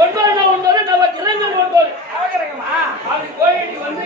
ஒன்பது நம்ம கிரகங்கள் ஒன்பது அது கோயில் வந்து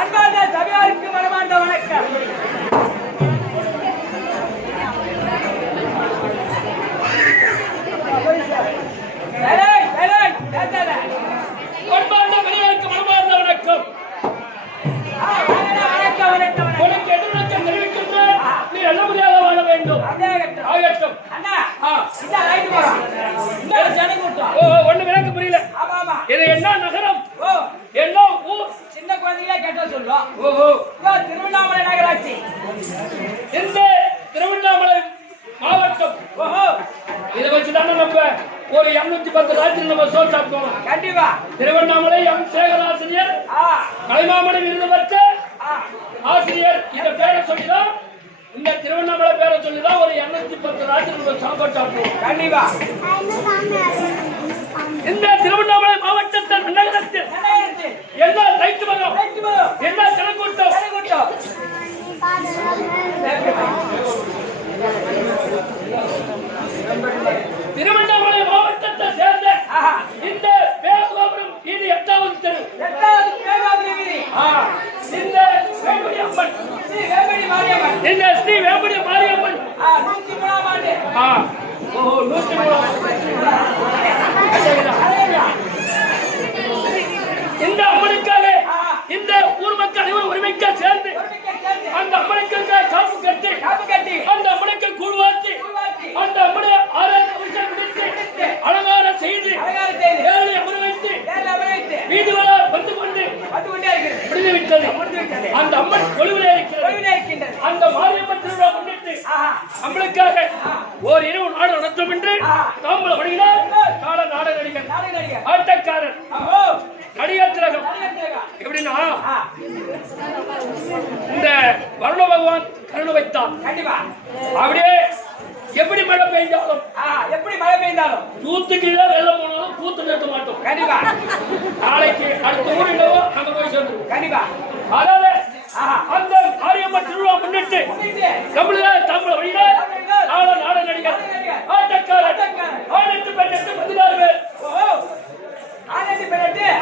அன்பார்ந்த சபையாருக்கு மனமார்ந்த வணக்கம். அன்பார்ந்த பெரியவருக்கு மனமார்ந்த வணக்கம். உனக்கு எதிர்நோக்கம் தெரிவிக்கின்றேன். நீ நல்லபடியாக வாழ வேண்டும். ஆகட்டும். ஒண்ணு விளக்கு புரியல. இது என்ன நகரம்? என்ன ஊர்? சின்ன குழந்தைகளே கேட்டா சொல்லுவோம். ஓஹோ, திருவண்ணாமலை நகராட்சி. இந்த திருவண்ணாமலை மாவட்டம். ஓஹோ, இதை வச்சுதானே நம்ம ஒரு 210 ராஜ்யம் நம்ம சோறு சாப்பிடுவோம். கண்டிப்பா. திருவண்ணாமலை எம் சேகர் ஆசிரியர் கலைமாமணி விருது பெற்ற ஆசிரியர் இந்த பேரை சொல்லிதான், இந்த திருவண்ணாமலை பேரை சொல்லிதான் ஒரு 210 ராஜ்யம் நம்ம சாப்பாடு சாப்பிடுவோம். கண்டிப்பா. இந்த திருவண்ணாமலை மாவட்டத்தில் நகரத்தில் எல்லா லைட்டு மரம், எல்லா ஜனக்கூட்டம், திருவண்ணாமலை மாவட்டத்தை சேர்ந்த இந்த பேரோபுரம் இது 8வது தெரு. இந்த வேம்படி அம்மன், இந்த ஸ்ரீ வேம்படி மாரியம்மன் 103ஆம் ஆண்டு. ஓஹோ, 103. இந்த அம்மனுக்காக இந்த ஊர் மக்கள் அனைவரும் உரிமைக்காக சேர்ந்து அந்த அம்மனுக்கு காப்பு கட்டி அந்த அம்மனுக்கு கூழ்வாச்சி அந்த அம்மனை ஆராதனை முடித்து அலங்காரம் செய்து ஏழை அமர வைத்து வீடுகளா வந்து கொண்டு முடிந்துவிட்டது. அந்த அம்மன் கொலுவிலே இருக்கிறது. அந்த மாரியம்மன் திருவிழா முன்னிட்டு அம்மனுக்காக ஓர் இரவு நாடு நடத்தும் என்று தாம்பல வழியினார் கால நாடக நடிகர், ஆட்டக்காரர், நடிகத்திலகம். எப்படின்னா இந்த வருண பகவான் கருணை வைத்தான். அப்படியே எப்படி மழை பெய்ந்தாலும் தூத்துக்கீழே வெள்ளம் போனாலும் கூத்து நிறுத்த மாட்டோம். கண்டிப்பா. நாளைக்கு அடுத்த ஊர் என்னவோ அங்க போய் சேர்ந்து. கண்டிப்பா. அதனால அந்த மாரியம்மன் திருவிழா முன்னிட்டு நம்மள தமிழ வழியினார் கால நாடக நடிகர், ஆட்டக்காரர், 16 பேர்.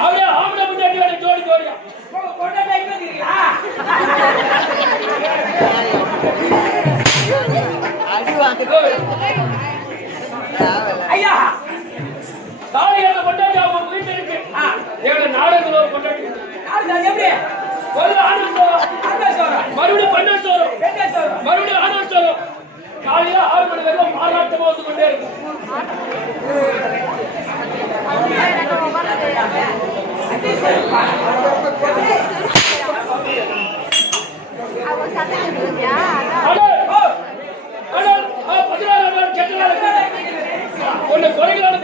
அவரே ஆம்பளை முன்னாடி ஜோடி ஜோடியா ஐயா தாலியான கொண்டாடி அவங்க வீட்டு இருக்கு. எங்க நாடகத்துல ஒரு கொண்டாடி எப்படி ஒரு ஆனந்த் மறுபடியும் பன்னெண்டு சோறும் மறுபடியும் ஆனந்த் சோறும் காலையில 6 மணி வரைக்கும் மாறாட்டமா வந்து கொண்டே இருக்கும். ஒன்னு குறைகளான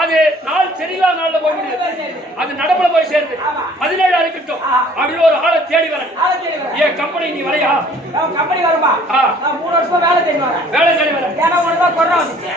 அது நாள் சரியில்லா நாள்ல போய் முடியுது. அது நடப்புல போய் சேருது. 17 இருக்கட்டும் அப்படின்னு ஒரு ஆளை தேடி வரேன். ஏன் கம்பெனி நீ வரையா? கம்பெனி வருமா? நான் 3 வருஷமா வேலை தேடி வரேன். ஏன்னா உனக்கு தான் கொரோனா வந்துச்சு.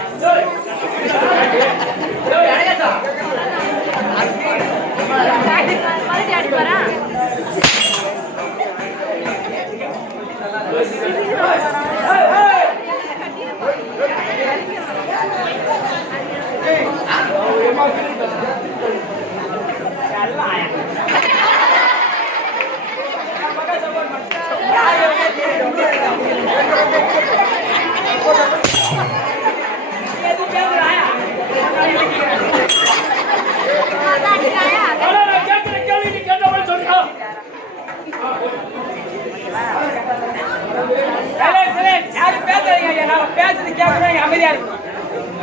பேசுறது கேட்கணும், அமைதியா இருக்கணும்.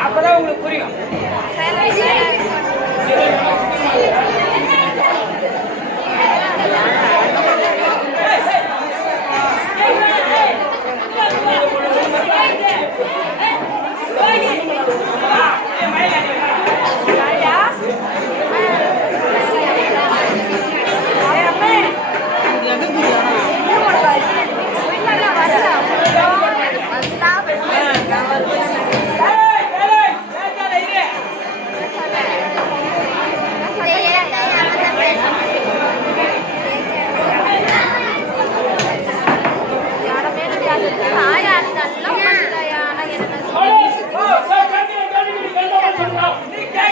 அப்பதான் உங்களுக்கு புரியும்.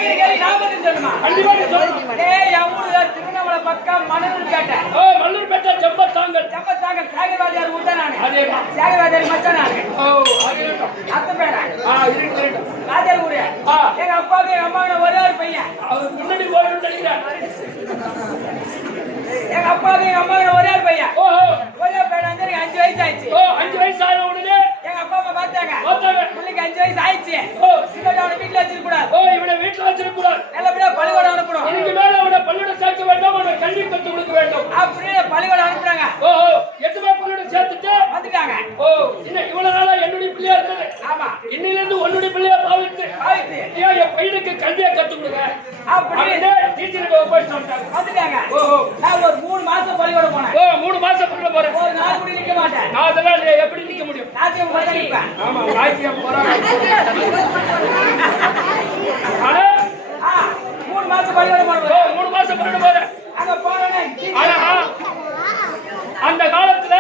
கேட்கிற கேள்வி நான் பதில் சொல்லணுமா? கண்டிப்பா நீ சொல்லணும். டேய் என் ஊரு திருவண்ணாமலை பக்கம் மணலூர்பேட்டை. மல்லூர்பேட்டை ஜம்பத்தாங்கல். ஜம்பத்தாங்கல் சேகர்வாதியார் ஊர் தான் நானு. அதேதான். சேகர்வாதியார் மச்சான் நானு. அதேதான். அத்தை பேரா? இருக்கு. வாதியார் ஊரு. எங்க அப்பாவுக்கு எங்க அம்மாவுக்கு ஒரே ஒரு பையன். அவர் முன்னாடி போகணும்னு நினைக்கிறேன். எங்க அப்பாவுக்கு எங்க அம்மாவுக்கு ஒரே ஒரு பையன். ஒரே பையன் வந்து எனக்கு 5 வயசு ஆயிடுச்சு. 5 வயசு ஆன உடனே எங்க அப்பா அம்மா பார்த்தாங்க. பிள்ளைக்கு 5 வயசு ஆயிடுச்சு. அவனை வீட்டுல வச்சிருக்க கூடாது. இவனை வீட்டுல வச்சிருக்க கூடாது. நல்லபடியா பள்ளிக்கூடம் அனுப்பணும். இதுக்கு மேல அவனை பள்ளிக்கூடம் சேர்க்க வேண்டாம். அவனை கல்வி கற்றுக் கொடுக்க வேண்டும். அப்படின்னு பள்ளிக்கூடம் அனுப்புறாங்க. 8 பேர் பள்ளிக்கூடம் சேர்த்துட்டு வந்துட்டாங்க. இன்னும் இவ்வளவு நாளா என்னுடைய பிள்ளையா இருந்தது. ஆமா. இன்னில இருந்து உன்னுடைய பிள்ளையா பாவித்து என் பையனுக்கு கல்வியை கற்றுக் கொடுங்க அப்படின்னு டீச்சருக்கு போயிட்டு வந்துட்டாங்க. நான் ஒரு 3 மாசம் பள்ளிக்கூடம் போனேன். 3 மாசம் பள்ளிக்கூடம் போறேன். ஒரு நாள் கூட நிக்க மாட்டேன். நான் அதெல்லாம் எப்படி நிக்க முடியும்? நாட்டியம் போய் நிப்பேன். ஆமா, நாட்டியம் போறாங்க. ஆனா 3 மாசம் பள்ளிக்கூடம் போறேன். 3 மாசம் பள்ளிக்கூடம் போறேன். அங்க போனேனே. ஆனா அந்த காலத்துல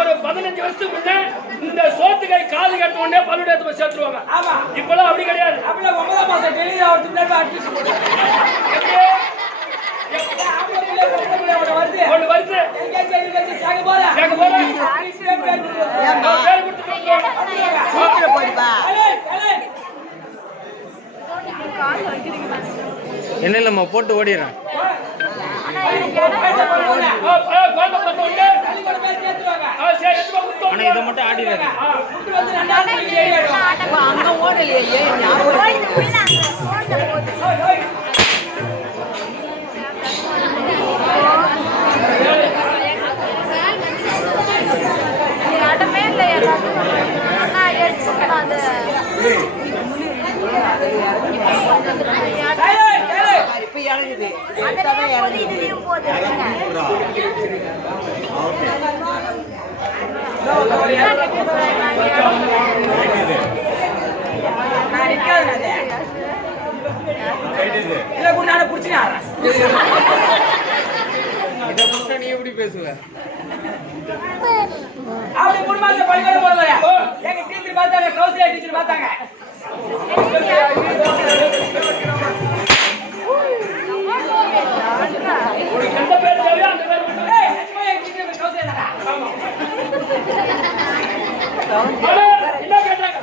ஒரு 15 வருஷத்துக்கு முன்ன இந்த சோத்துக்கை காது கட்ட உடனே பள்ளிக்கூடத்துல போய் சேர்த்துருவாங்க. ஆமா. இப்பெல்லாம் அப்படி கிடையாது. அப்பல 9ஆம் மாசம் டெலிவரி ஆவறதுக்கு அட்மிஷன் ஒன்று வருது. கேட்க போறேன். என்ன இல்லம்மா போட்டு ஓடிடுறேன். ஆனா இதை மட்டும் ஆடிடாது. அங்க ஓடலையே. இடமே இல்லை. இப்ப இறங்குது. நீ எப்படி பேசுவ? அப்படி 3 மாசம் பள்ளிக்கூடம் போறேன். எங்க டீச்சர் பார்த்தாங்க, கௌசல்யா டீச்சர் பார்த்தாங்க. எந்த பேர் தேவையோ அந்த பேர் மட்டும். என்ன கேட்டாங்க?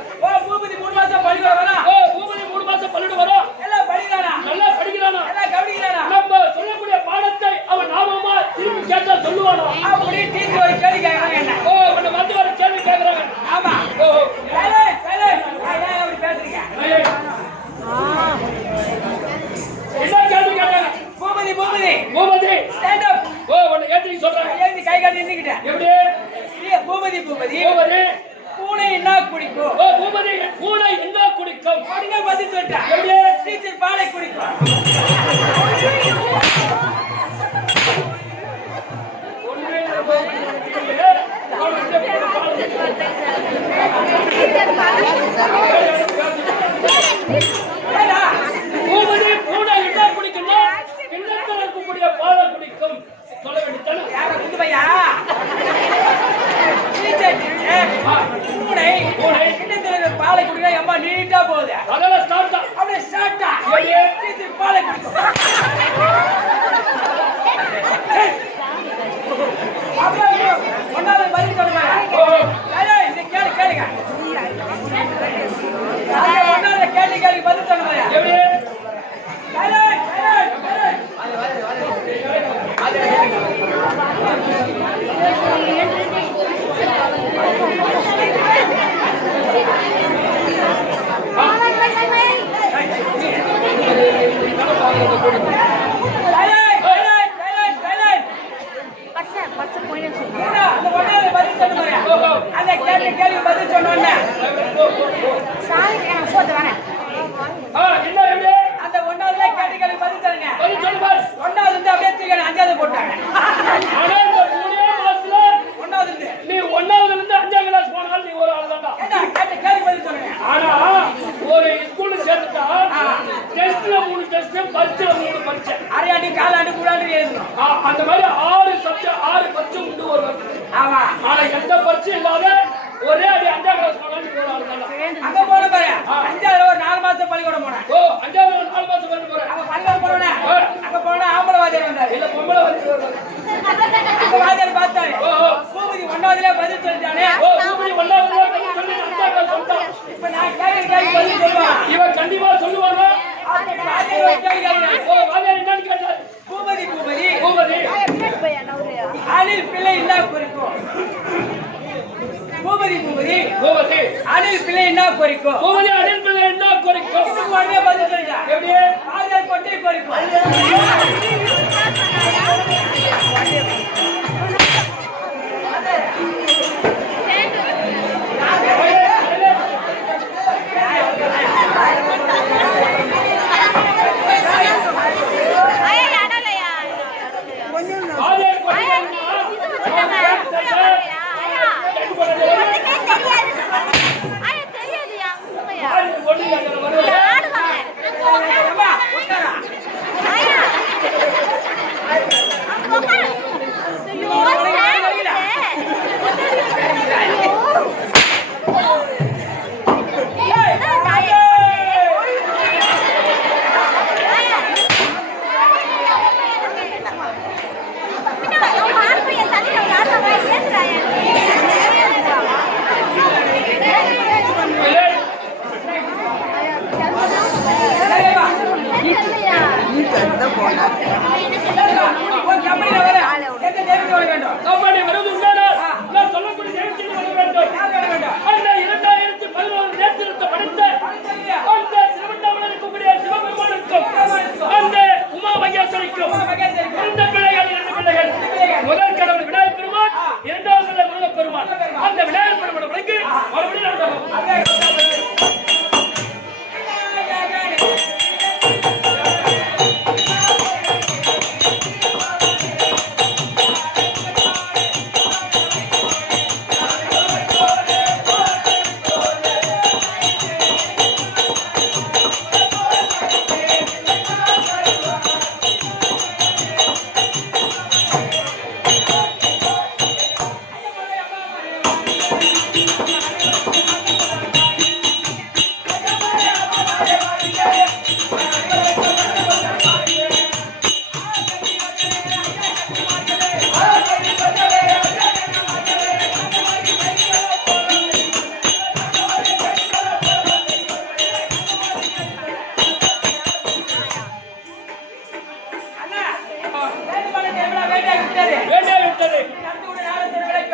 பூபதி 3 மாசம் பள்ளிக்கூடம் வரா. பூபதி 3 மாசம் பள்ளிக்கூடம் வரும். எல்லாம் படிக்கிறானா? நல்லா படிக்கிறானா? எல்லாம் கவனிக்கிறானா? நம்ம சொல்லக்கூடிய பாடத்தை அவன் நாமமா திரும்பி கேட்டா சொல்லுவானா? அப்படி டீச்சர் ஒரு கேள்வி கேட்கறாங்க. என்ன உன்னை வந்து ஒரு கேள்வி கேட்கறாங்க. ஆமா. அப்படி பேசுறீங்க. என்ன கேள்வி கேட்டாங்க? Bhupathi Bhupathi stand up. உன்னை ஏத்தி சொல்றாங்க. ஏந்தி கை காட்டி நின்னுக்கிட்டேன். எப்படி? பூபதி பூபதி பூனை என்ன குடிக்கும்? பூபதி பூனை என்ன குடிக்கும்? அப்படிங்க பதில் சொல்லிட்டேன். எப்படி? டீச்சர் பாலை குடிக்கும். பூபதி பூனை என்ன குடிக்கும்னா கிண்ணத்தில் இருக்கக்கூடிய பாலை குடிக்கும் சொல்ல வேண்டியது. யார புது பையா? பூனை கிண்ணத்துல பாலை குடிக்க எம்மா நீட்டா போகுது. அதெல்லாம் ஸ்டார்ட் தான். அப்படியே ஸ்டார்ட்டா டீச்சர் பாலை குடிக்கும். அப்படியே ஒன்னாவது பதில் சொல்லுங்க. இந்த கேளுங்க. ஒன்னாவது கேள்வி பதில் சொல்லுங்க. எப்படி? அந்த கேள்வி பதில் சொன்னோன்னே அந்த ஒன்னாவதுல கேள்வி பதில் சொல்லுங்க. ஒன்னாவது வந்து அப்படியே தூக்கி 5வது போட்டாங்க. ஒன்னாவது நீ 1வது இருந்து 5ஆம் கிளாஸ் போனாலும் நீ ஒரு ஆள் தான்டா. கேள்வி பதில் சொல்லுங்க. ஆனா ஒரு ஸ்கூல்ல சேர்த்துட்டா டெஸ்ட்ல 3 டெஸ்ட், பரீட்சையில 3 பரீட்சை. அரையாண்டி காலாண்டி கூடாண்டி எழுதணும். அந்த மாதிரி 6 சப்ஜெக்ட் 6 பரீட்சை உண்டு ஒரு வருஷத்துக்கு. ஆமா. ஆனா எந்த பரீட்சை இல்லாத ஒரே அடி 5ஆம் கிளாஸ் போனாலும் நீ ஒரு ஆள் தான்டா. அங்க போன பாரு 5வது ஒரு 4 மாசம் பள்ளிக்கூடம் போனேன். 5வது 4 மாசம் இல்ல பொம்பளை வந்து அந்த வாத்தியார் பார்த்தாரு. ஓஹோ. பூபதி 1வதுல பதில் சொல்லிட்டானே. ஓ பூபதி ஒண்ணாவதுல பதில் சொல்லி அந்த சொன்னான். இப்ப நான் கேட்கிற கேள்வி பதில் சொல்லுவான். இவன் கண்டிப்பா சொல்லுவானா? அப்ப வாத்தியார் ஒரு கேள்வி கேட்கிறாரு. ஓ வாத்தியார் என்னன்னு கேட்டாரு. பூபதி பூபதி அணில் பிள்ளை என்ன குறிக்கும்? பூபதி பூபதி அணில் பிள்ளை என்ன குறிக்கும்? பூபதி அணில் பிள்ளை என்ன குறிக்கும்? இதுக்கு உடனே பதில் சொல்லிட்டான். எப்படி? வாத்தியார் கொட்டை குறிக்கும். அம்மா, உட்காரா. உன் கம்பெனில வர எந்த தேவைக்கு வர வேண்டும்? கம்பெனி வருவது உண்டானா? நான் சொல்லக்கூடிய நேரத்தில் வர வேண்டும். யார் வர வேண்டும்? அந்த 2011 நேரத்திற்கு படைத்த அந்த திருவண்ணாமலைக்கு கூடிய சிவபெருமானுக்கும் அந்த உமா மகேஸ்வரிக்கும் இந்த பிள்ளைகள் 2 பிள்ளைகள். முதல் கடவுள் விநாயகர் பெருமான், இரண்டாவது கடவுள் முருகப் பெருமான். அந்த விநாயகர் பெருமானை வணங்கி மறுபடியும் நடத்தணும்.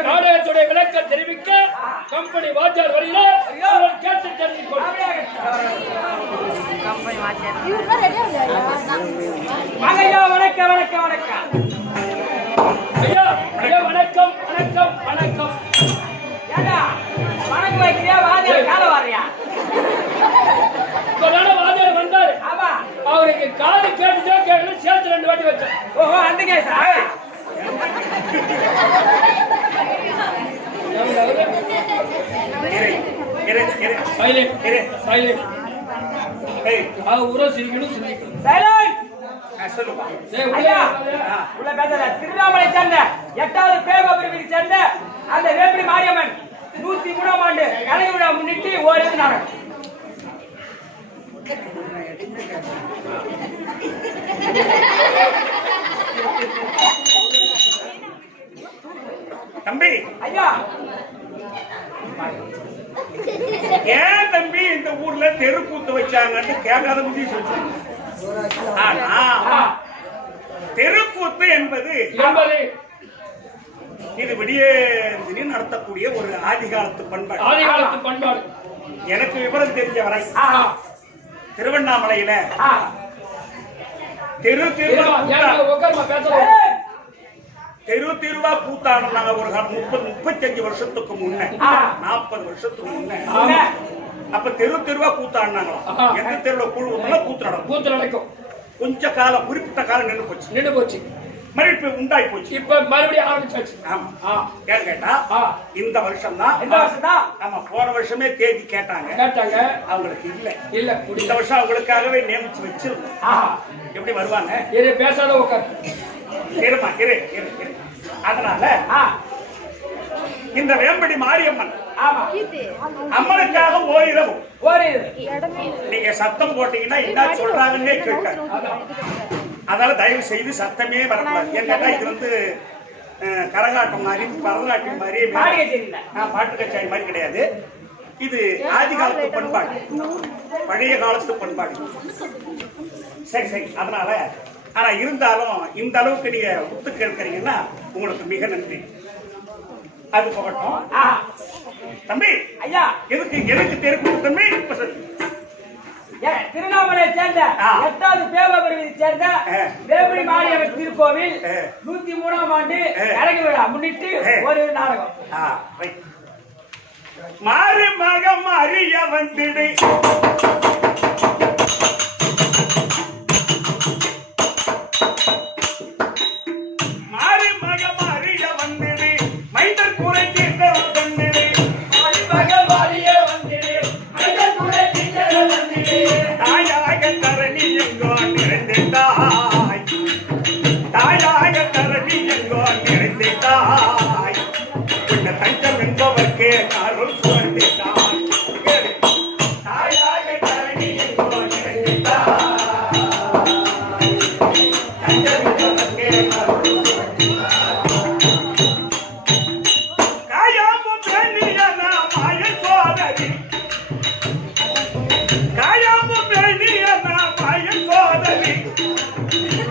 நாடகத்துடைய விளக்கம் தெரிவிக்க கம்பெனி வாத்தியார் வருகிறார். அவர் கேட்டு தெரிந்து கொள். ஐயா வணக்கம் வணக்கம் வணக்கம். ஐயா ஐயா வணக்கம் வணக்கம் வணக்கம். ஏண்டா வணக்கம் வைக்கிறியா? வாத்தியார் கால வாரியா? இப்பதான வாத்தியார் வந்தாரு. ஆமா. அவருக்கு காது கேட்டுச்சா கேட்கல சேர்த்து 2 வாட்டி வச்சேன். ஓஹோ அந்த கேஸா? திருவண்ணாமலை சேர்ந்த 8வது பேகோபுரத்தை சேர்ந்த அந்த வேப்படி மாரியம்மன் 103ஆம் ஆண்டு கலை விழா முன்னிட்டு ஓடுது நாடகம். தம்பி ஐயா ஏன் தம்பி இந்த ஊர்ல தெருக்கூத்து வச்சாங்கன்னு கேட்காத புத்தி சொல்லுங்க. ஆனா தெருக்கூத்து என்பது இது விடிய நடத்தக்கூடிய ஒரு ஆதிகாலத்து பண்பாடு. எனக்கு விவரம் தெரிஞ்ச வரை திருவண்ணாமலையில தெரு திருவா கூத்தாடுனாங்க ஒரு 35 வருஷத்துக்கு முன்ன 40 வருஷத்துக்கு முன்ன. அப்ப திருவா கூத்தாடுனாங்களா? எந்த தெருவில் கூத்து நடக்கும். கொஞ்ச காலம் குறிப்பிட்ட காலம் நின்று போச்சு. மறுபடியும் உண்டாய் போச்சு. இப்ப மறுபடியும் ஆரம்பிச்சாச்சு. ஏன்னு கேட்டா இந்த வருஷம் தான். நம்ம போன வருஷமே தேதி கேட்டாங்க. அவங்களுக்கு இல்ல இந்த வருஷம் அவங்களுக்காகவே நியமிச்சு வச்சிருக்கோம். எப்படி வருவாங்க? பேசாத உட்கார். அதனால இந்த வேம்படி மாரியம்மன் அம்மனுக்காக ஓரிரவு நீங்க சத்தம் போட்டீங்கன்னா என்ன சொல்றாங்கன்னே கேட்க அதனால தயவு செய்து சத்தமே வரக்கூடாது. ஏன்னா இது வந்து கரகாட்டம் மாதிரி பரதநாட்டியம் மாதிரி பாட்டு கச்சேரி மாதிரி கிடையாது. இது ஆதி காலத்து பண்பாடு, பழைய காலத்து பண்பாடு. சரி சரி. அதனால ஆனா இருந்தாலும் இந்த அளவுக்கு நீங்க ஒத்து கேட்கறீங்கன்னா உங்களுக்கு மிக நன்றி. அது போகட்டும் தம்பி. ஐயா எதுக்கு எனக்கு தெரியும் தம்பி? திருவண்ணாமலை சேர்ந்த 8வது பேகோபுரத்தை சேர்ந்த வேம்படி மாரியம்மன் திருக்கோவில் 103ஆம் ஆண்டு அழகு விழா முன்னிட்டு ஒரு நாடகம். மாறி மகம் அறிய வந்திடு மாறி மகம் அறிய வந்திடு மைந்தர் கூரை தீர்த்த வந்திடு மாறி மகம் அறிய வந்திடு மைந்தர் கூரை தீர்த்த வந்திடு தாயாக தரணி எங்கோ நிறைந்தாய் தாயாக தரணி எங்கோ நிறைந்தாய் உன்னை தஞ்சம் என்பவர்க்கே அருள் சுரண்டினாய் தாயாக தரணி எங்கோ நிறைந்தாய் தஞ்சம் என்பவர்க்கே அருள் சுரண்டினாய் காயாமும் வேணியன மாய சோதரி காயாமும் வேணியன மாய சோதரி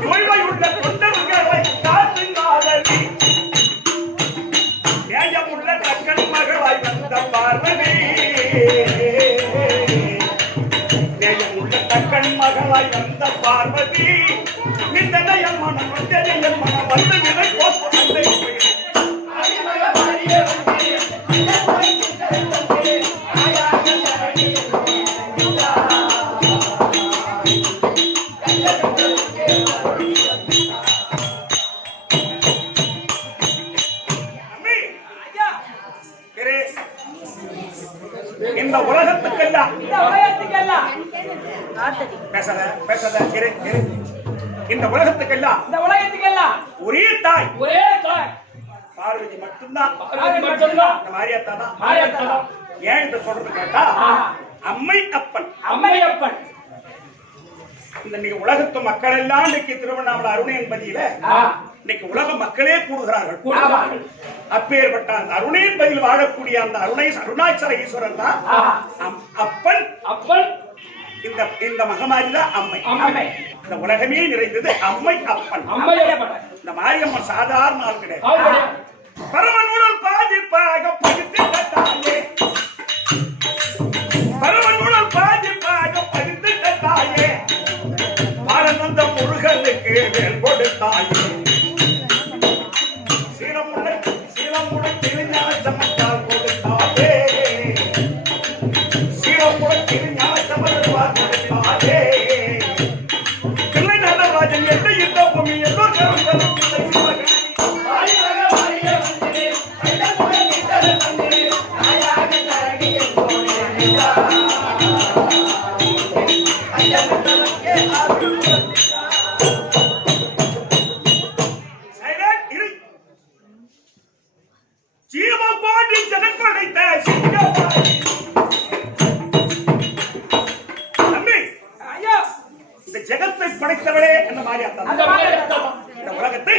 தூய்மையுள்ள தொண்டர்களை காத்துங்காதரி நேயமுள்ள தக்கன் மகளாய் வந்த பார்வதி நேயமுள்ள தக்கன் மகளாய் வந்த பார்வதி நிந்தனையன் மனம் வந்தனையன் மனம் வந்து நிலை போட்டு வந்தே இந்த உலகத்துக்கெல்லாம் பேசல பேசல இந்த உலகத்துக்கெல்லாம் ஒரே தாய் பார்வதி மட்டும்தான். இந்த மாரியாத்தா தான். ஏன் இந்த சொல்றது கேட்டா அம்மை அப்பன் இந்த நீங்க உலகத்து மக்கள் எல்லாம் இன்னைக்கு திருவண்ணாமலை அருணேன்பதியில இன்னைக்கு உலக மக்களே கூடுகிறார்கள். அப்பேற்பட்ட அந்த அருணேன்பதியில் வாழக்கூடிய அந்த அருணாச்சல ஈஸ்வரன் தான் அப்பன். இந்த மகமாரி தான் அம்மை. இந்த உலகமே நிறைந்தது அம்மை அப்பன். இந்த மாரியம்மன் சாதாரண ஆள் கிடையாது. பரமநூழல் பாதிப்பாக பகிர்ந்து தாயே பரமநூழல் பாதிப்பாக பகிர்ந்து தாயே ஆனந்த முருகனுக்கு வேல் கொடுத்தாயே சீலமுட திருஞான சமத்தால் கொடுத்தாயே சீலமுட திருஞான சமத்தால் கொடுத்தாயே தில்லை நடராஜன் எந்த இந்த பூமி எல்லோ கருங்கலும் ஜெகத்தை படைத்தவளே என்ன மாரியாத்தா. இந்த உலகத்தை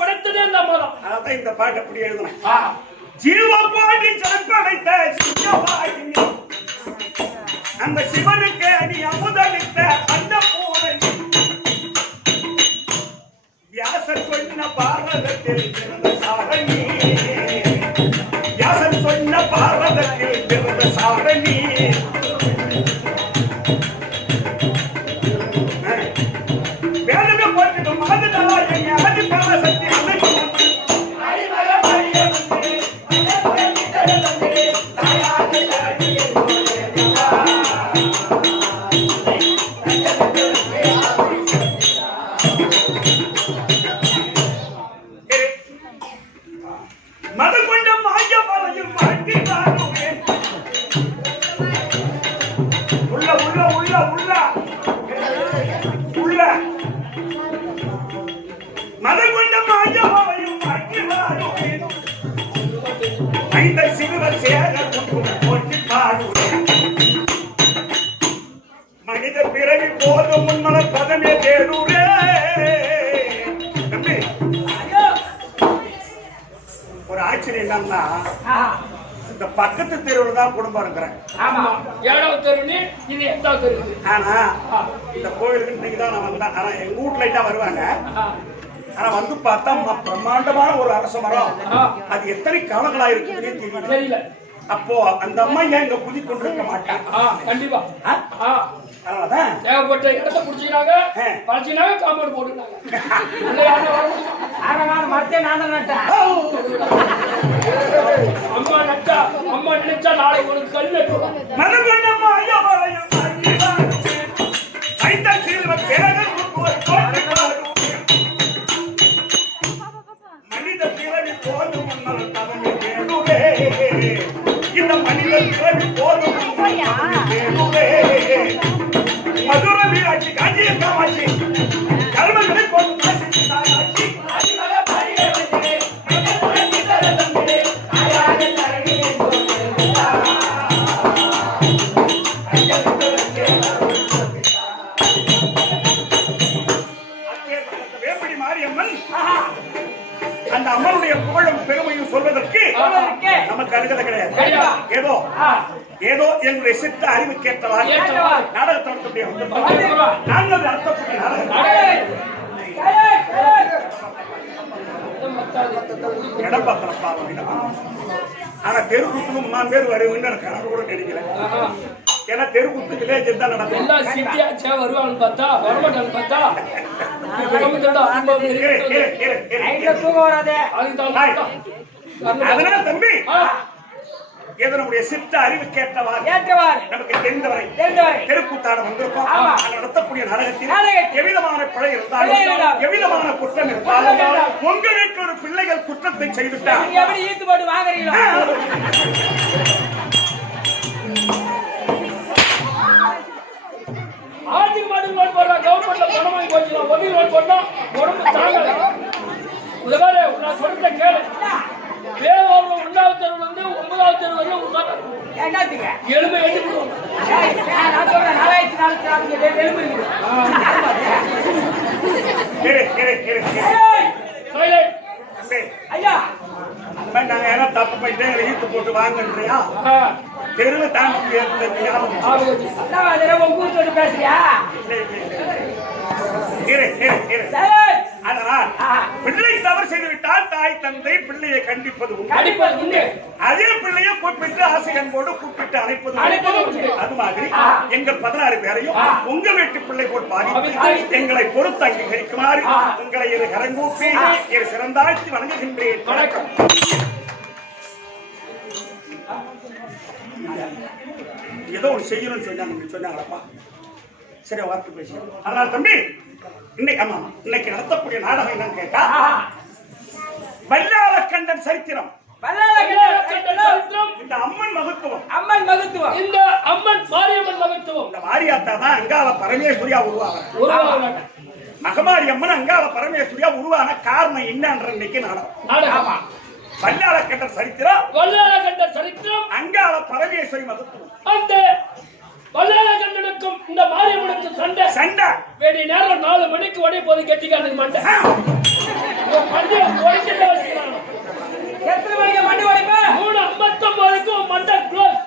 படைத்ததே அந்த மூலம். அதான் இந்த பாட்டு அப்படி எழுதுனேன். ஜீவபாடி ஜெகப்படைத்த சிவபாயினி அந்த சிவனுக்கு நீ அமுதளித்த அந்த பூரணி வியாசர் சொன்ன பாரதத்தில் பிறந்த சாரணி வியாசர் சொன்ன பாரதத்தில் பிறந்த சாரணி வேதனை போட்டிடும் மகதலா எங்க அதி பரமசக்தி மத கொண்ட மாய பாலையும் மாட்டினாருமே உள்ள உள்ள உள்ள உள்ள உள்ள மத கொண்ட மாய பாலையும் மாட்டினாருமே ஐந்த சிறுவர் சேர போட்டி பாடுவே மனித பிறவி போதும் உன்மல பதமே தேடுரே பிரச்சனை என்னன்னா ஆஹா. இந்த பக்கத்து தெருவுல தான் குடும்பம் இருக்கிறேன். ஆமா. 7வது தெருவுல இது 8வது தெரு. ஆனா இந்த கோயிலுக்கு இன்னைக்கு தான் நான் வந்தேன். ஆனா எங்க வீட்டுல தான் வருவாங்க. ஆனா வந்து பார்த்தா பிரம்மாண்டமான ஒரு அரச மரம். அது எத்தனை காலங்களா இருக்குதுன்னு தெரியல. அப்போ அந்த அம்மா ஏன் இங்க குதி கொண்டிருக்க மாட்டாங்க? கண்டிப்பா. அதனாலதான் தேவைப்பட்ட இடத்தை புடிச்சிக்கிறாங்க, பறிச்சினாங்க, காம்பவுண்ட் போட்டுட்டாங்க. மரத்தே நான் நட்டேன். அம்மா நட்டா, அம்மா நினைச்சா நாளைக்கு ஒரு கல் நட்டுவாங்க. மனகண்டமா ஐயா வரையும் ஐந்தா சீல்வன் பேரகன் ஒரு கோட்டை மனித பிறவி போதும் முன்னால் தவணை வேணுவே. இந்த மனித பிறவி போதும் வேணுவே. மதுர மீனாட்சி காஞ்சிய காமாட்சி கர்மங்களை போட்டு காசி சாயாட்சி வேப்படி மாரியம்மன் அந்த அம்மனுடைய புகழும் பெருமையும் சொல்வதற்கு நமக்கு அருகதை கிடையாது. ஏதோ ஏதோ எங்களுடைய சித்த அறிவு கேட்டவாறு நாடகத்தை நடத்தக்கூடிய நாங்கள் நடத்தக்கூடிய இடம் பத்திரப்பா. ஆனா தெருக்குத்துக்கு 3 பேர் வருவீங்கன்னு எனக்கு அது கூட நினைக்கிறேன். ஏன்னா தெருக்குத்து வில்லேஜ் தான் நடக்கும். எல்லாம் சிட்டியாச்சா வருவாங்க பார்த்தா வரமாட்டாங்க பார்த்தா அதனால தம்பி ஏதோ நம்முடைய சித்த அறிவு கேட்டவாறு நமக்கு தெரிந்தவரை தெருக்கூத்தாட வந்திருக்கோம். நடத்தக்கூடிய நாடகத்தில் எவ்விதமான பிழை இருந்தாலும் எவ்விதமான குற்றம் இருந்தாலும் உங்க வீட்டில் ஒரு பிள்ளைகள் குற்றத்தை செய்துட்டார் எப்படி ஈத்து போட்டு வாங்குறீங்களோ ஆட்டுக்கு மாட்டுக்கு லோன் போடுறா, கவர்மெண்ட்ல பணம் வாங்கி போச்சுக்கலாம், ஒண்ணு லோன் போட்டா உடம்பு தாங்கல. உதவாரு நான் சொல்றத கேளு. வேலூர்ல 1வது தெருவுல இருந்து 9வது தெரு வரையும் உட்கார்ந்து என்னத்துக்கு எலும்பை எண்ணி விடுவோம். நான் சொல்றேன் 4444 எலும்பு இருக்குது. ஐயா நாங்க ஏன்னா தப்பு போயிட்டு ஈட்டு போட்டு வாங்கன்றியா தெருவு தாண்டி பேசுறியா? அதனால் பிள்ளை தவறு செய்துவிட்டால் தாய் தந்தை பிள்ளையை கண்டிப்பது உண்டு. அதே பிள்ளையை கூப்பிட்டு ஆசை அன்போடு கூப்பிட்டு அழைப்பது அது மாதிரி எங்கள் 16 பேரையும் உங்க வீட்டு பிள்ளை போல் பாதித்து எங்களை பொறுத்து அங்கீகரிக்குமாறு உங்களை இரு கரங்கூப்பி இரு சிறந்தாழ்த்தி வணங்குகின்றேன். வணக்கம். ஏதோ ஒன்று செய்யணும்னு சொன்னாங்களப்பா. சரி வார்த்தை பேசி. அதனால தம்பி இன்னைக்கு நடத்தக்கூடிய நாடகம் என்னன்னு கேட்டா வல்லாளக்கண்டன் சரித்திரம். இந்த அம்மன் மகத்துவம் இந்த அம்மன் மாரியம்மன் மகத்துவம். இந்த மாரியாத்தா தான் அங்காள பரமேஸ்வரியா உருவாங்க. மகமாரி அம்மன் அங்காள பரமேஸ்வரியா உருவான காரணம் என்னன்ற இன்னைக்கு நாடகம். வல்லாளக்கண்டன் சரித்திரம் அங்காள பரமேஸ்வரி மகத்துவம். அந்த வல்லாளக்கண்ணனுக்கும் இந்த மாரியம்மனுக்கும் சண்டை வேடி நேரம் 4 மணிக்கு உடைய போது கெட்டிக்கானுக்கு மண்டை. எத்தனை மணிக்கு மண்டை உடைப்ப? 3:59க்கு மண்டை க்ளோஸ்.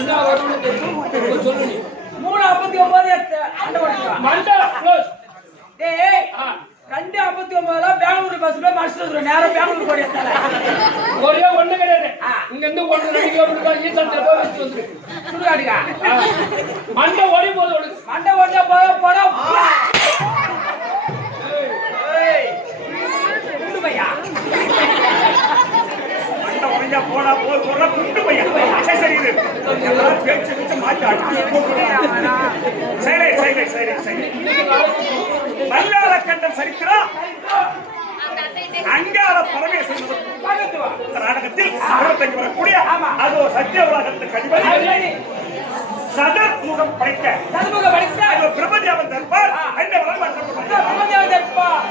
என்ன வரும்னு தெரியும் சொல்லு. 3:59 மண்டை க்ளோஸ். டேய் 2:59 பெங்களூர் பஸ்ல மாஸ்டர் நேரம் பெங்களூர் போய் ஏத்தல. ஒரே ஒண்ணு கிடையாது. இங்க இருந்து 1.5 கிலோமீட்டர் ஈசன்ல போய் வச்சு வந்துரு. சுடுகாடுங்க. மண்டை ஓடி போகுது. மண்டை ஓடியா போடா. ஏய். குண்டு பையா. மண்டை ஓடியா போடா குண்டு பையா. சரி எல்லாம் பேச்சு மாத்தி அடிச்சு சரி. வல்லாளக்கண்டன் சரித்திரம் அங்காள பரமேஸ்வரி நாடகத்தில் 25 வரக்கூடிய அது ஒரு சத்திய உலகத்துக்கு அதிபதி சதுர்முகம் படைத்த பிரபஞ்சவன் தர்பார் அந்த பிரபஞ்சவன் தர்பார்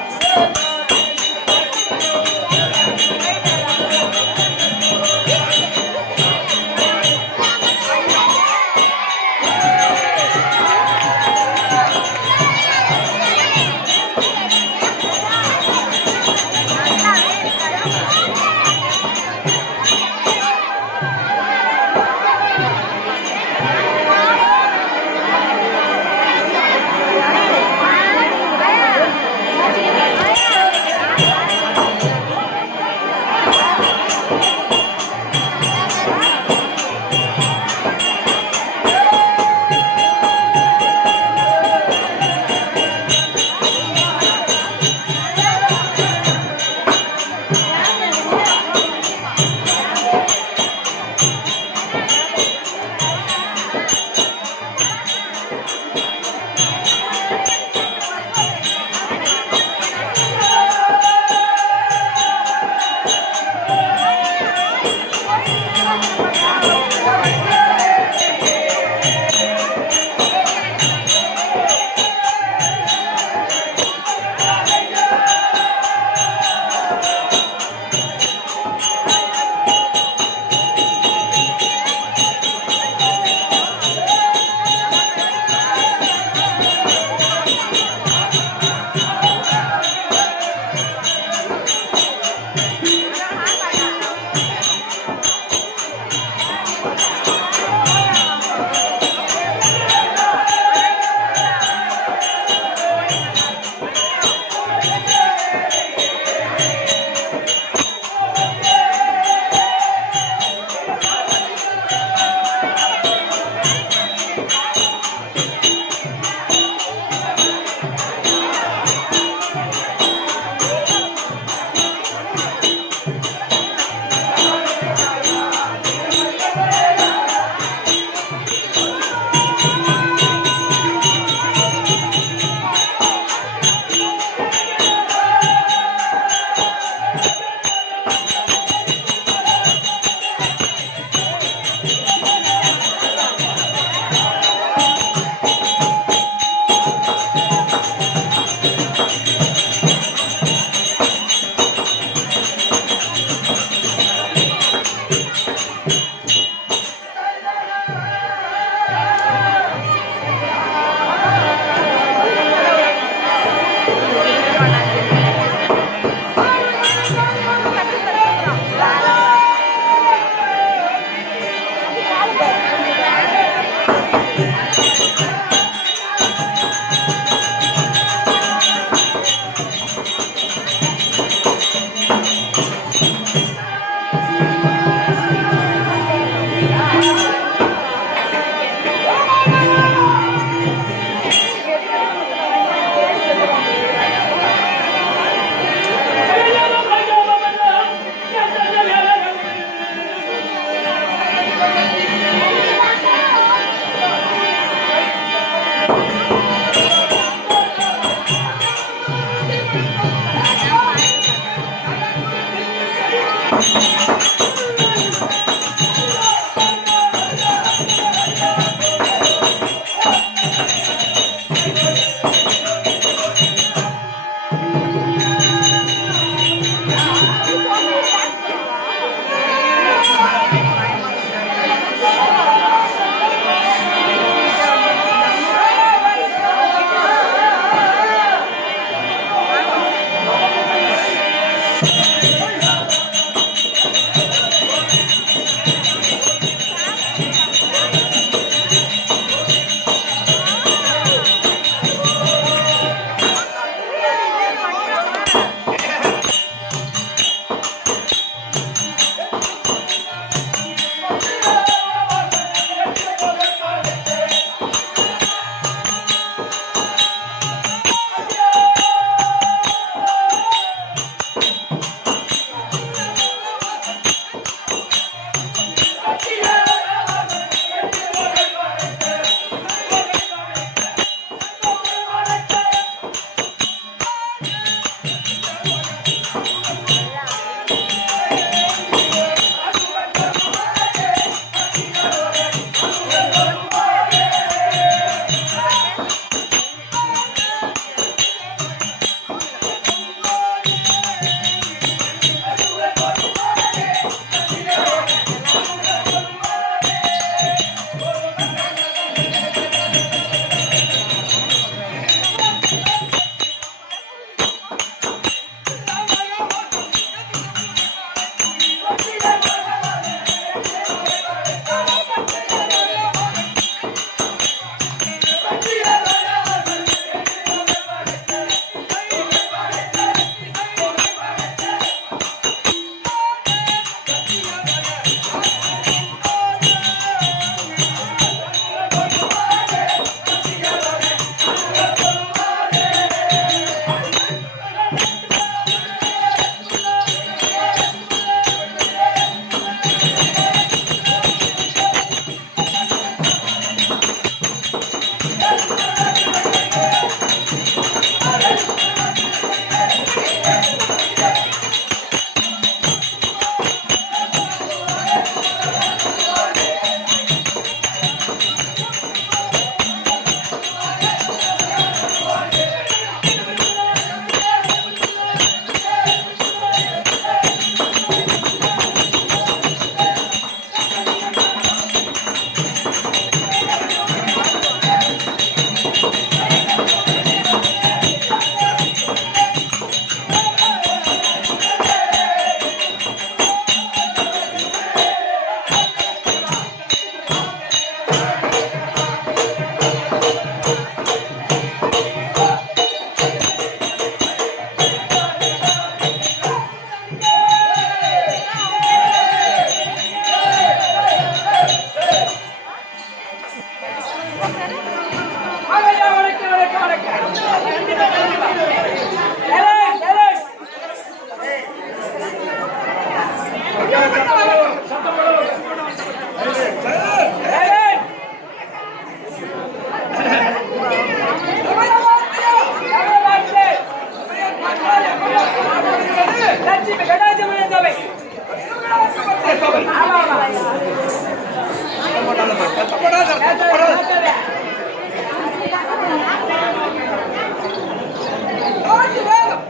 சத்தப்படாத சத்தப்படாத.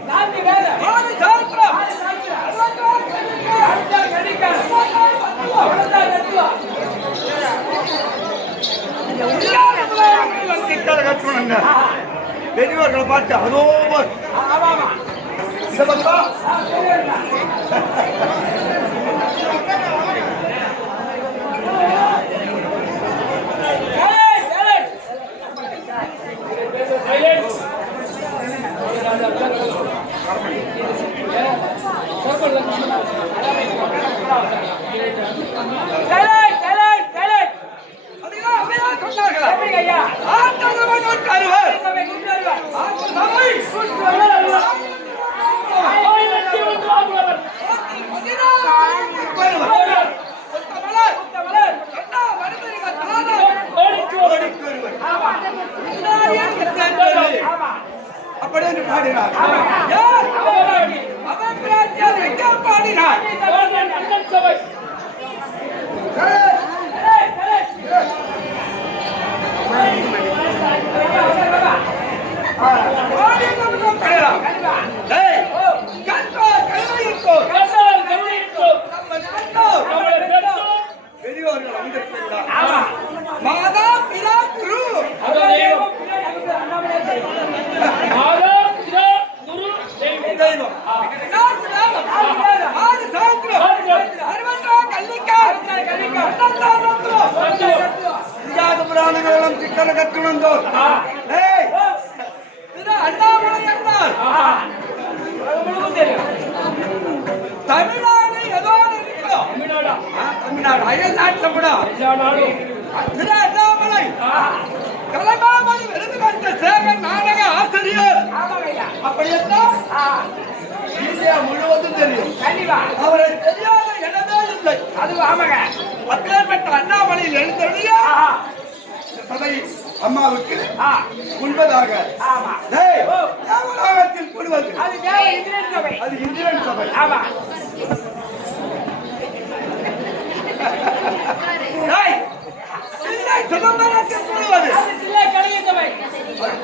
நான்கு வேதம், ஆறு சாஸ்திரம், கட்டணுங்க. பெரியவர்களை பார்த்து அதோ இந்த பக்கம் அப்படின்னு பாடினார். பாடினார் பெரியவர்கள் வந்திருக்கிறார். மாதா பிதா குரு தெய்வம் ஆறு சாஸ்திரம் 66 கல்லிக்கார் புராணங்களும் சிக்கன கற்றுணர்ந்தோர். அண்ணாமலை என்றார் தமிழ்நாடு ஏதோ இருக்கிறோம். தமிழ்நாடு அயல் நாட்டில் கூட திரு அண்ணாமலை கலகாமணி விருது பெற்ற சேகர் நாடக ஆசிரியர். அப்படி என்றால் இந்தியா முழுவதும் தெரியும். அவரை தெரியாத இடமே இல்லை. அது அப்பேற்பட்ட அண்ணாமலையில் எழுந்தருடைய சபை அம்மாவுக்கு உண்பதாக தேவலோகத்தில் கூடுவது அது இந்திரன் சபை. சுதந்திரத்தில் கூடுவது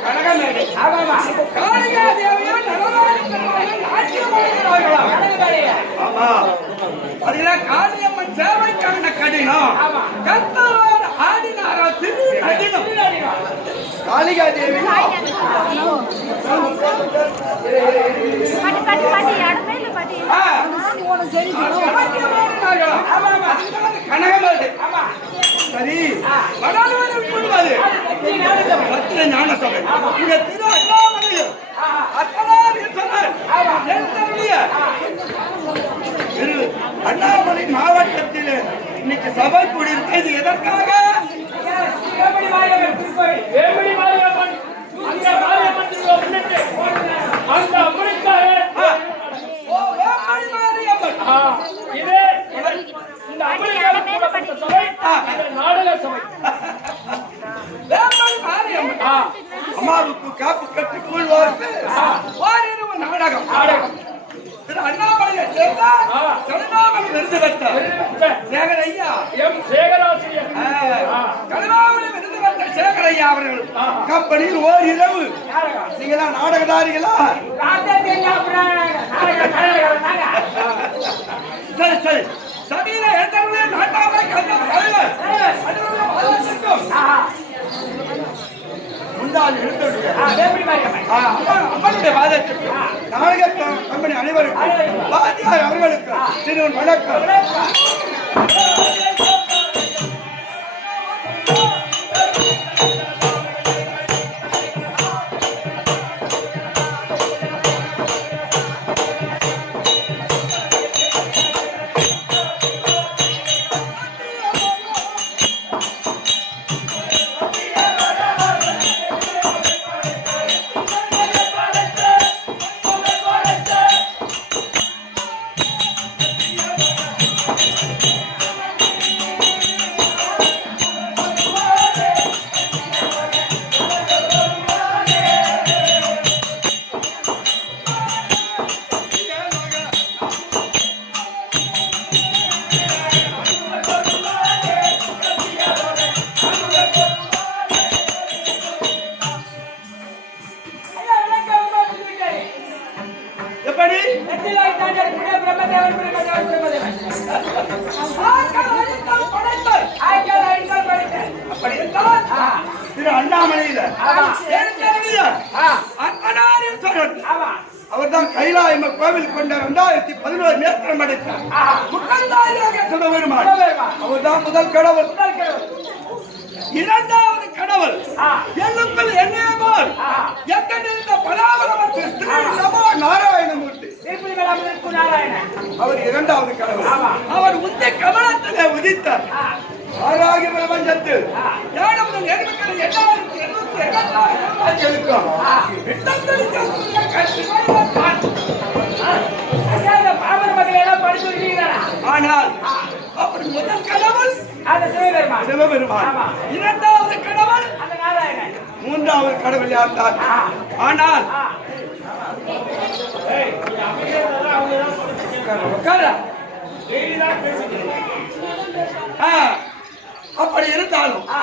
கனகமேடை. காளியம்மன் சேவைக்கான கடினம் கத்தரோடு ஆடினாரோ திரு கடினம். காளிகா தேவி கனகமேடை. சரி வடாலுவது சத்திய ஞான சபை. இங்க திரு அண்ணாமலையும் திரு அண்ணாமலை மாவட்டத்தில் இன்னைக்கு சபை கூடியிருக்கிறது எதற்காக? அம்மாவுக்கு காப்பு கட்டி கூழ்வார்க்கு ஓரிரவு நாடகம். திரு அண்ணாமலையை சேர்ந்தார். கருணாமணி விருது பெற்றார் சேகரையா. கருணாமணி விருது பெற்ற சேகரையா அவர்கள் கம்பெனியில் ஓரிரவு. நீங்களா நாடகதாரிகளா? சரி சரி. சபையில எழுந்தவர்களே நாட்டாமை கண்டம் தலைவர் முன்னாள் எழுந்தவருடைய அம்மனுடைய வாதத்திற்கு நாடக கம்பெனி அனைவருக்கும் வாத்தியார் அவர்களுக்கு சிறுவன் வணக்கம். முன்னாடி இருக்கக்கூடிய பிரம்மதேவன் ஆய்க்கால் அழித்தால் படைத்தார். அப்படி என்றால் திரு அண்ணாமலையில ஆமா. அற்பனாரீஸ்வரன் ஆமா. அவர்தான் கைலாயம கோவில் கொண்ட 2011 நேத்திரம் அடைத்தார். முக்கந்தாரியாக சிவபெருமான் அவர்தான் முதல் கடவுள். முதல் கடவுள். இரண்டாவது கடவுள் ஆ. என்னுக்குள் என்னைய போல் எங்கிருந்த பராபரமற்ற ஸ்ரீ நமோ நாராயணமூர்த்தி திருப்பதி வேளாண் இருக்கும் நாராயணன். அவர் இரண்டாவது கடவுள். ஆமா. அவர் உந்த கமலத்திலே உதித்தார். ஆ. ஆராகி பிரபஞ்சத்தில் ஆ. ஞானமுதல் நேர்மைகளை 8,886 இருக்கும். விட்டத்தளிக்கக்கூடிய கட்சிகளை நான். ஐயா, இந்த பாமர மக்கள் எல்லாம் படிச்சு விட்டீங்களா? ஆனால் அப்படி முதல் கடவுள் அந்த சிவபெருமான். சிவபெருமான், ஆமா. இரண்டாவது கடவுள், அந்த நாராயணன். மூன்றாவது கடவுள் யார்தான்? ஆனால் ஆ. உட்கார. அப்படி இருந்தாலும் ஆ.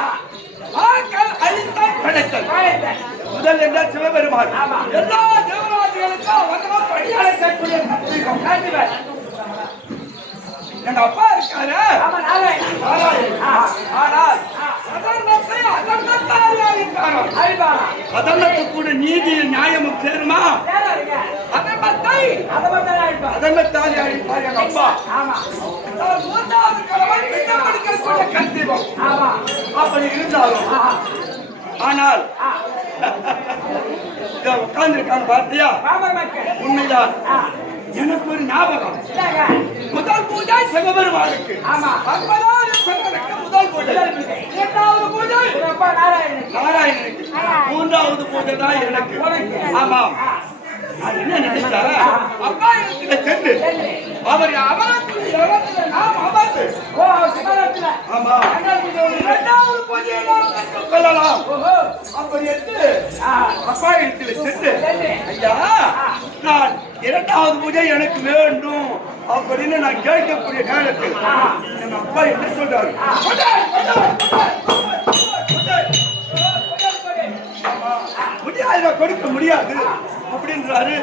ஆக்கள் அழித்தால் படைத்தல். நாராயணன். முதல் என்றால் சிவபெருமான். ஆமா. எல்லா தேவராஜர்களுக்கும் அவர்கள் பணியாளக்கூடிய காஞ்சிபர். எங்க அப்பா இருக்காரு ஆமா, நாராயணன். நாராயணன். ஆ. ஆனால் அதர்மத்தை அதர்மத்தாரியாக இருக்காரோ அழிவானா? அதர்மத்துக்கு கூட நீதியும் நியாயமும் சேருமா? சேராதுங்க. அதர்மத்தை அதை மட்டும் தான் அழிப்பான். அதர்மத்தாரியாக இருப்பார் எங்க அப்பா. ஆமா. மூன்றாவது கடவுள் விண்ணப்படிக்கக்கூடிய கத்திரம். ஆமா. அப்படி இருந்தாலும் ஆ. ஆனால் ஆ. உட்கார்ந்து இருக்காங்க பார்த்தியா? பாமர மக்கள். உண்மைதான். ஆ. எனக்கு ஒரு ஞாபகம். இந்தாங்க. முதல் பூஜை சிவபெருமானுக்கு. ஆமா. பத்மநாபருக்கு முதல் பூஜை. முதல் பூஜை. இரண்டாவது பூஜை உங்க அப்பா நாராயணனுக்கு. நாராயணனுக்கு. மூன்றாவது பூஜை தான் எனக்கு. உனக்கு. ஆமா. ஆ. அது என்ன நினைச்சா அப்பா இடத்துல சென்று அவர் அவரத்தில் இடத்துல நாம் அமர்ந்து ஓ, சிவராத்திரில. ஆமா இரண்டாவது பூஜை ஒண்ணு. இரண்டாவது பூஜையை நாம் கற்றுக் கொள்ளலாம். ஓஹோ. அப்படி என்று ஆ. அப்பா இடத்துல சென்று சென்று. ஐயா நான் இரண்டாவது பூஜை எனக்கு வேண்டும் அப்படின்னு நான் கேட்கக்கூடிய நேரத்தில் எங்க அப்பா என்ன சொல்றாரு? முடியாது, கொடுக்க முடியாது அப்படின்றாரு.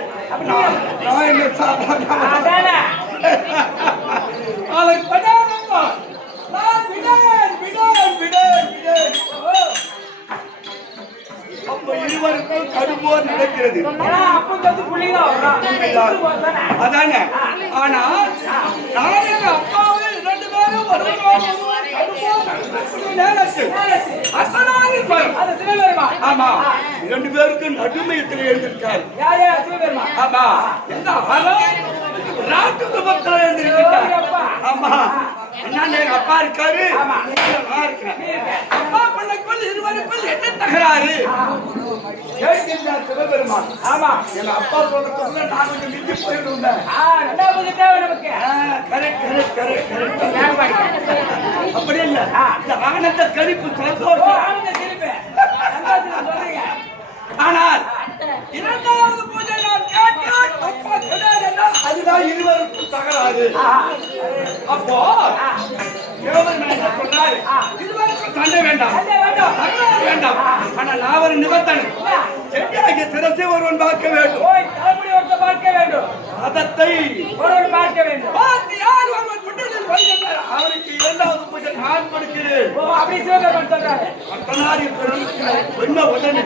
நான் என்ன சாதாரண அதானே. அவருக்கு படாதப்பா. நான் விடேன் விடேன் விடேன் விடேன். அப்ப இருவருக்கும் கடும்போர் நடக்கிறது. ஏன்னா, அப்பன் வந்து புள்ளிதான் வரும். இது தானே. அதானே. ஆனால் நான் எங்க அப்பாவை 2 பேரும் ஒருவரோடு ஒருவர் கடும்போர் நடக்கக்கூடிய நேரத்தில் அசனாகிருப்பார். அது சிவபெருமான். ஆமா 2 பேருக்கும் நடுமையத்தில் எழுந்திருக்கார். யார் யார் சிவபெருமான்? ஆமா என்ன ராட்டு விபத்துல எழுந்திருக்கிறார். ஆமா என்ன எங்க அப்பா இருக்காரு. ஆமா. நான் இருக்கிறேன். அப்பா பிள்ளைக்குள் இருவருக்குள் என்ன தகராறு? கேட்கின்றார் சிவபெருமான். ஆமா. எங்க அப்பா சொல்றதுக்குள்ள நான் கொஞ்சம் மிஞ்சி போயிருந்தேன். ரெண்டாவது பூஜை தேவை நமக்கு. Correct correct correct correct. ஞாபகம். அப்படி இல்ல இந்த ஆனந்த கழிப்பு ஓ, சந்தோஷம். ஆனந்த சிரிப்பு. சந்தோஷம் சொல்றீங்க. ஆனால் இரண்டாவது பூஜை நான் கேட்டேன். அப்பா சொன்னார் என்றால் அதுதான் இருவருக்கும் தகராறு. அப்போ சிவபெருமான் என்ன சொல்றாரு? இருவருக்கும் சண்டை வேண்டாம், சண்டை வேண்டாம். தகராறு வேண்டாம். ஆனால் நான் ஒரு நிபந்தனை. செட்டியாகிய சிரசை ஒருவன் பார்க்க வேண்டும். ஓய், தலைமுடி ஒருத்தர் பார்க்க வேண்டும். அதத்தை ஒருவர் பார்க்க வேண்டும். பார்த்து யார் ஒருவன் முன்னிலையில் வருகின்றார் அவருக்கு இரண்டாவது பூஜை நான் கொடுக்கிறேன். ஓ, அப்படி சிவபெருமான் சொல்றாரு. அத்தனாரி என்ன உடனே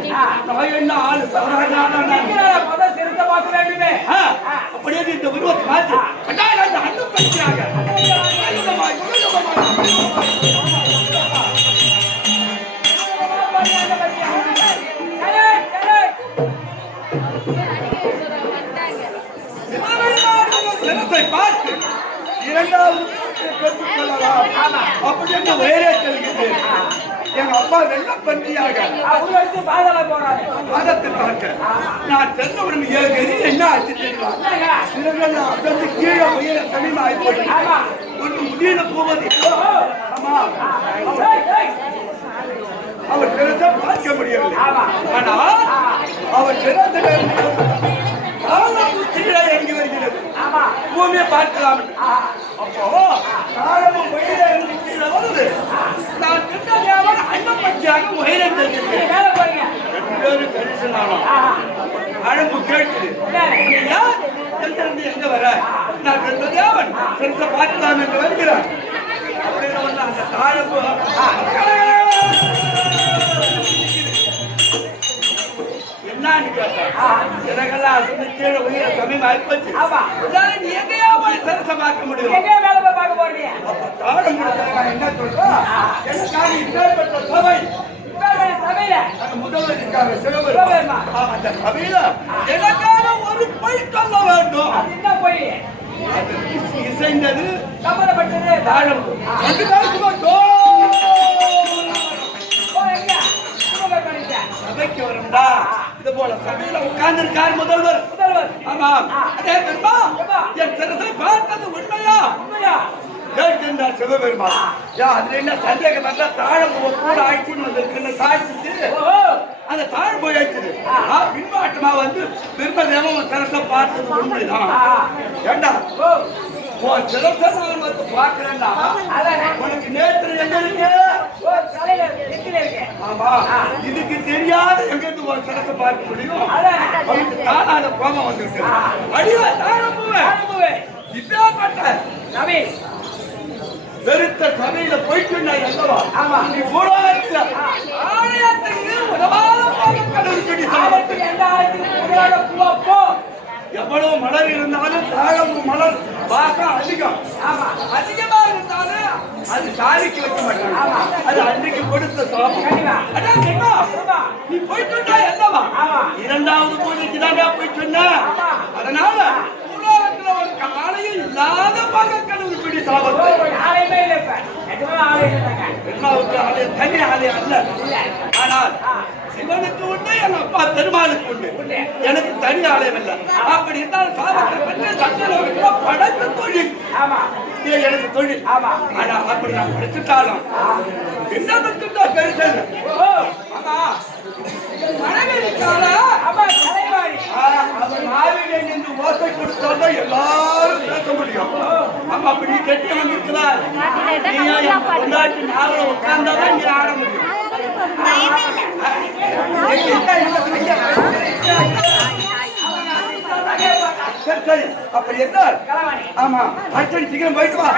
நான் என்ன ஆளு சாதாரண இருக்கிறாரா? முதல் சிறுத்தை பார்க்க வேண்டுமே. அப்படியே இந்த உருவத்தை பார்த்து அந்த அண்ணு படிக்கிறாங்க. சிரத்தை பார்த்து இரண்டாவது பெற்றுக் கொள்ளலாம் அப்படி என்று வேறே செல்கின்றேன். எங்க அப்பா வெள்ள பந்தியாக அவங்களுக்கு பாதாள போறாரு. பாதத்தை பார்க்க நான் சென்றவுடன் ஏறி என்ன ஆச்சு தெரியுமா? சிறகெல்லாம் அசந்து கீழே உயர தனிமாய் போய் ஆமா. ஒன்று முடியல போவது. ஆமா அவர் சிறத்தை பார்க்க முடியவில்லை. ஆனால் அவர் சிறந்த கீழே இறங்கி வருகிறது. ஆமா. பூமியை பார்க்கலாம். அப்போ காலமும் உயர இறங்கி கீழே வருது. நான் கிட்ட அண்ணன் பட்சியாக உயர தெரிவித்தேன். மேல போறீங்க. பேரும் கரிசனாலும் அழகு கேட்குது. நீ யார்? எங்கிருந்து எங்க வர? நான் தேவன் செலுத்த பார்க்கலாம் என்று வருகிறான். அப்படின்னு வந்து அந்த தாழம்பு என்னன்னு கேட்டா சிறகெல்லாம் அசந்து கீழே உயிர சமயம் ஆயிப்போச்சு. நீ எங்கேயா போய் சரச பார்க்க முடியும்? எங்கேயோ மேல போய் பார்க்க போறீங்க. தாழம்பு என்ன சொல்றோம்? எனக்காக இப்பேற்பட்ட சபை சபையில முதல்வர் இருக்காங்க சிவபெருமான். அந்த சபையில எனக்காக ஒரு பொய் சொல்ல வேண்டும். அது என்ன போய் இசைந்தது சம்மதப்பட்டது தாழம்பு. சபைக்கு வரும்டா. இது போல சபையில உட்கார்ந்து இருக்கார் முதல்வர். ஆமா அதே பெருமா என் சிறத்தை பார்த்தது உண்மையா? கேட்கின்றார் சிவபெருமான். அதுல என்ன சந்தேகம் வந்தா தாழம்பு கூட ஆட்சின்னு வந்திருக்குன்னு சாய்ச்சிட்டு அந்த தாழ் போயாச்சு. பின்மாட்டமா வந்து பிரம்மதேவன் சிறத்தை பார்த்தது உண்மைதான். ஏண்டா உன் சிறத்தை நான் வந்து பார்க்கிறேன்னா உனக்கு நேற்று எங்க இருக்கு? ஆமா இதுக்கு தெரியாத எங்க இருந்து ஒரு சிறத்தை பார்க்க முடியும்? அவனுக்கு தானாத கோபம் வந்துருக்கு. அடிவா தாழம்புவே இப்பேற்பட்ட சபை வெறுத்த சபையில போயிட்டு அல்லவா? நீ ஊடகத்துல ஆலயத்துக்கு உதவாத கடவுள் சாபத்தில் எந்த ஆலயத்துக்கு போ. எவ்வளவு மலர் இருந்தாலும் தாழம்பு மலர் வாசம் அதிகம். அதிகமா இருந்தாலும் அது சாரிக்கு வைக்க மாட்டாங்க. அது அன்றைக்கு கொடுத்த சாபம். நீ போயிட்டு அல்லவா? இரண்டாவது பூஜைக்கு தாண்டா போயிட்டு சொன்ன. அதனால உலகத்துல ஒரு ஆலயம் இல்லாத கடவுள் பிடி சாபத்தை ஆலயமே இல்லை. ஆலயம் தனி ஆலயம் அல்ல. ஆனால் சிவனுக்கு உண்டு, என் அப்பா பெருமாளுக்கு உண்டு. எனக்கு தனி ஆலயம் இல்லை. அப்படி இருந்தால் சாபத்தை பற்றி சத்தியலோகத்துல படைப்பு தொழில். இது எனக்கு தொழில். ஆனா அப்படி நான் படிச்சுட்டாலும் என்ன மட்டும் தான் பெருசு. ஓசை கொடுத்தாதான் எல்லாரும் பேச முடியும். ஆமா அப்படி கட்டி வந்திருக்கிறார். கொண்டாட்டி நாவல உட்கார்ந்தாதான் இங்க ஆட முடியும். சரி சரி அப்படி என்ன? ஆமா அச்சடி சீக்கிரம் போயிட்டு வா.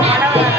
படம்